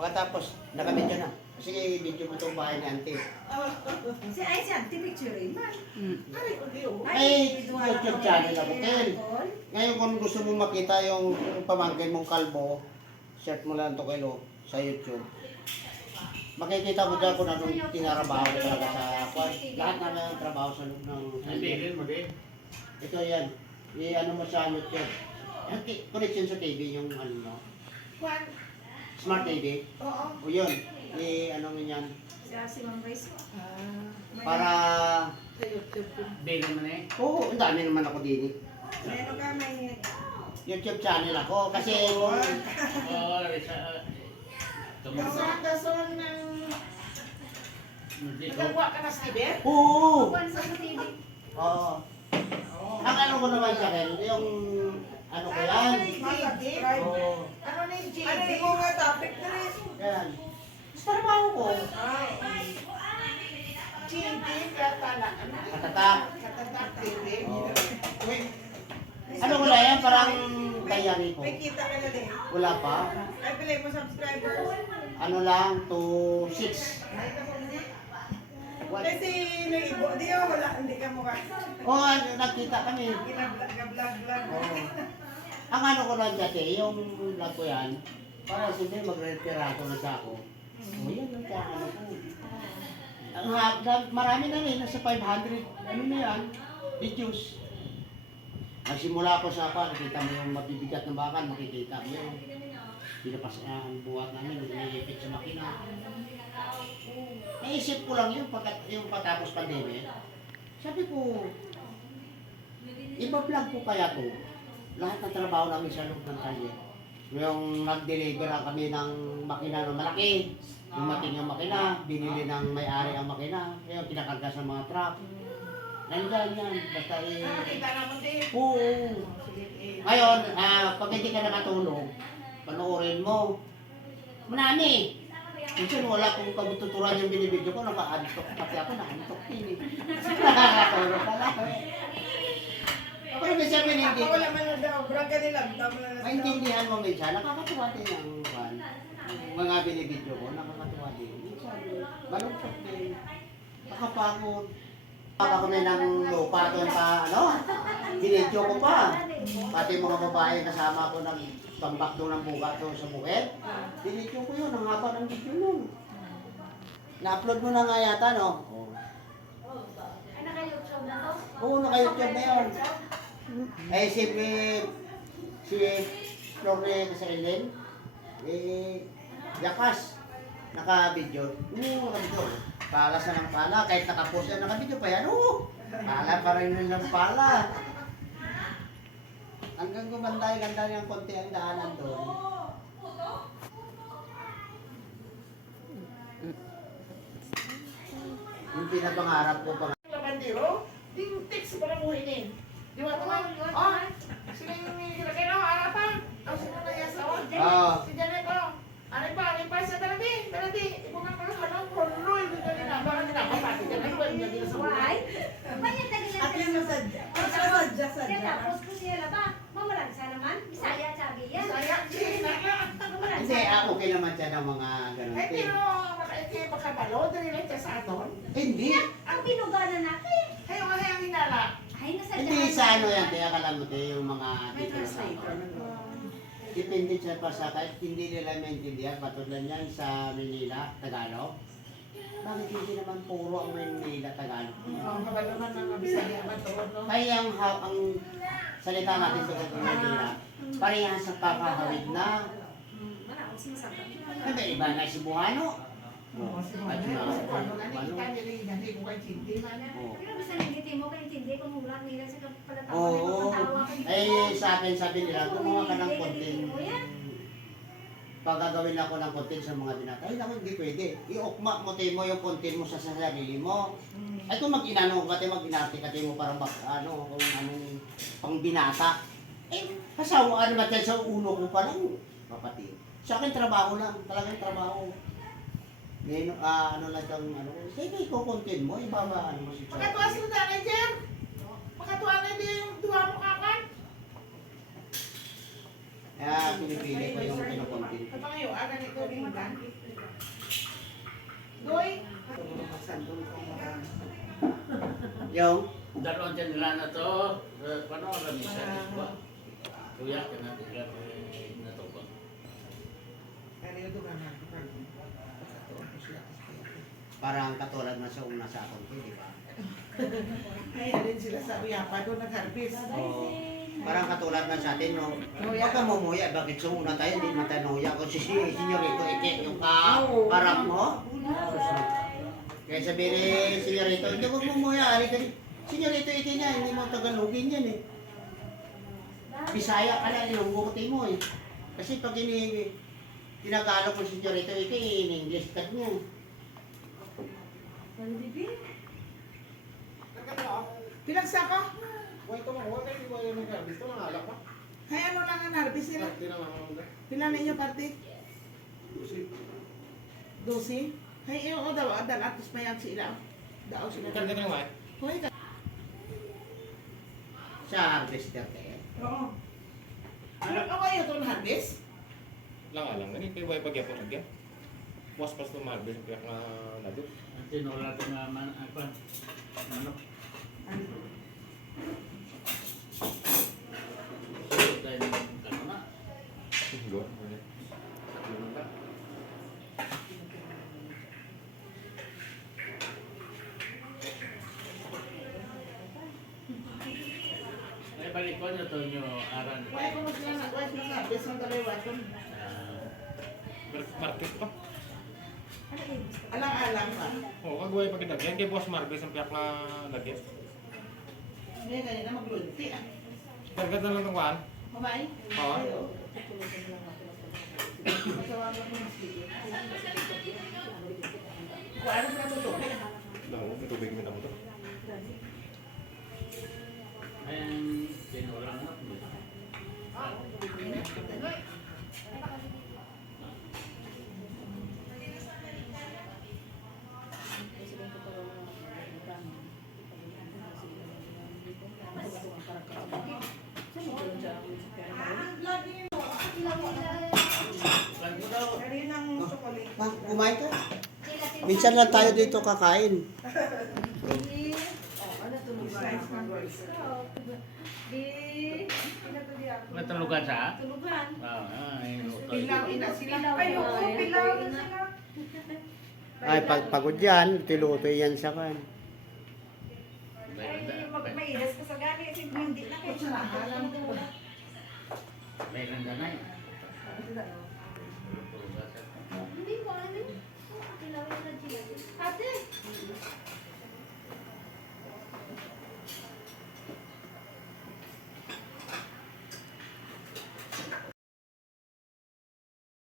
Pagkatapos, nakabidyo na. Sige, video mo itong bahay ni Auntie. Si Auntie picture rin man. Ay, YouTube channel ako, Kel. Ngayon kung gusto mo makita yung pamangkin mong kalbo, search mo lang ito Kelo sa YouTube. Makikita mo dyan kung anong tinarabaho ko talaga sa kwan. Lahat namin ang trabaho sa loob ng... Ito yan. I-ano mo sa YouTube. Connection sa TV yung ano mo. Smart TV? Oo. O yun. I-ano mo yan. Si Ma'am Grace. Para... Sa YouTube. Bigyan mo na eh. Oo, ang dami naman ako din. Meron ka may... YouTube channel ako kasi... Oo, Risa. Kason ng... Nagagawa ka na sa TV? Oo! Sa TV. Oo. Ang ano ko naman sa akin, yung... Ano ko yan? Oo. Ano na yung JD? Ano yung mga topic na rin? Yan. Sa trabaho ko. JD, katala. Katatak. Katatak TV. Oo. Ano ko na yan? Parang kayani ko. May kita ka na din. Wala pa. Ay, pilay mo subscribers. Ano lang, to 6. What? Kasi nung ibo, di ako wala, hindi ka mukha. Oo, nagkita kami. Ginablag-vlog. Oo. Ang ano ko lang dati, yung vlog ko yan, para siyempre magre-retirato na siya ako. O yan lang siya, ano ko. Marami na rin, nasa 500, ano na yan, videos. Nagsimula ko sa apa, nakita mo yung mabibigat ng bakal, makikita mo yun. Pinapas ang buhat namin, naiipit sa makina. Naisip ko lang yun, yung patapos pandemic. Sabi ko, iba-vlog ko kaya to. Lahat ng trabaho namin sa loob ng kalye. Yung nag-deliver kami ng makina ng malaki. Dumating yung makina, binili ng may-ari ang makina. Yung kinakarga sa mga truck. Nandyan yan, basta Nakakita naman din. Oo. Ngayon, pag hindi ka nakatulong, panoorin mo. Manami! Minsan wala kong kabututuran yung binibidyo ko, naka-antok. Pati ako na-antok din eh. Nakakatulong pala. Pero minsan hindi. Ako wala man na daw, braga nila. Maintindihan mo minsan, nakakatuwa din ang mga binibidyo ko, nakakatuwa din. Minsan, malungkot din. Nakapagod. Ako na ng lupa doon sa ano, binidyo ko pa. Pati mga babae kasama ko nagtambak doon ng buka doon sa bukid. Binidyo ko yun, ang haba ng video nun. Na-upload mo na nga yata, no? Ay, naka-YouTube na to? Oo, naka-YouTube na yun. Eh, si Flore Casarilin, Yakas, naka-video. Oo, naka-video. Pala sa ng pala, kahit nakapost yan, naka-video pa yan. Oo, pala pa rin ng pala. Hanggang gumanda yung konti ang daanan doon. Yung pinapangarap ko pa. Labandero, yung text pa lang muhinin. Di ba naman? Oh, sila yung nilagay na harapan. Ang sino na yung asawa? Si Janet, oh. Ano pa sa dalati. Ibungan ko lang, ano, koloy, hindi na, baka pinapapati ka na, iba yung naging asawa. Why? Banyak tadi lang. At yung nasadya. Kaya tapos ko siya ba? Mamalang sa naman. Bisaya sabi yan. Saya, Mamalang Hindi, okay naman siya ng mga ganun. eh, pero, makabalo, dali lang siya sa aton. Hindi. Ang pinuga na natin. Hayo nga ang hinala. Ay, nasa Hindi sa ano yan, kaya akala mo tayo yung mga May dito na translator. depende siya pa sa kahit hindi nila maintindihan, patulad yan sa Manila, Tagalog. Bakit hindi naman puro ang Manila, Tagalog? Oh, kabalo man ng Bisaya matuod, no? Kaya ang salita natin sa Manila, parehas sa kakahawid na. Wala akong sinasabi. Hindi, iba na si Buhano. Oo, si Mano. Nakikita niya rin, hindi ko kayo chinti man. Oo. Pero basta nagiti mo, kaya hindi ko mulat nila sa pagkatawa. Oo. Eh, sa akin sabi nila, gumawa ka ng konting pagagawin ako ng content sa mga binata, ay naku, hindi pwede. I-ukma mo mo yung content mo sa sarili mo. Ay kung mag-inano ka, mag-inati ka mo para kung anong pang binata. Eh, kasawaan naman yan sa ulo ko pa lang, kapatid. Sa akin, trabaho lang. Talagang trabaho. Ngayon, ano lang itong, sige, content mo, ibaba, ano mo si Chad. Makatuwa sila tanay, Jer. Makatuwa na din yung tuwa mo kakan. Kaya pinipili ko yung kinokontent. Ano ngayon, ganito rin man. Doy. Yung, Daroon dyan nila na to. Paano ramisa ko? Kuya, ka na sila na to ba? parang katulad na sa una sa akin, di ba? Kaya din sila sa Uyapa doon nag-harvest. Oo. Parang katulad na sa atin, no? Huwag ka mumuya, bakit sa una tayo, hindi naman tayo nahuya. Kung si Senyorito, yung kaparap mo. Kaya sabihin ni Senyorito, hindi mo mumuya, ari ka rin. Senyorito, niya, hindi mo Tagalogin yan eh. Bisaya ka na, ilunggutin mo eh. Kasi pag tinagalog ko si Senyorito, in English cut niya. Pinagsa ka? Huwag ito mga huwag kayo iba yung nag-harvest. Ito mga alak pa. Hay ano lang ang harvest nila? Hindi na mga mga. Pila ninyo parte? 12? Hay iyo o daw, adal atos mayag sila. Daw sila. Ikan ka naman. Hoy ka. Sa harvester kayo. Oo. Ano kayo itong harvest? Lang alang. Ganit kayo ay pagyapo nagyan. Puas pas to mag-harvest. Kaya nga nadot. Ang tinula ito nga man, ano? Sulod tayo ng kanuna. Go. Ay, balik ko nyo ito nyo aran. Wala ko mo sila na harvest ng dalawa ito. Market pa. Alang-alang pa. Oo, kagaway pagkidagyan. Kay Boss Marcos ang piyak na lagyan. Ngayon kanina maglunti ah. Kargat na lang itong kuhaan. Mamay? Oo. Masawag ako ng sige. Kung ano na tutupi? Lang, may tubig mo na mo to. Ayan, tinulang na. Kumain ka? Minsan lang tayo dito kakain. Natulugan sa? Tulugan. Ayun. Pilaw, ina sila. Ay, oo, pilaw na sila. Ay, pagod yan, tilutoy yan sa kan. Maidas ka sa gani, kasi hindi na kayo. Meron na na eh. Hindi ko, ano? Pilaw na sila. Ate,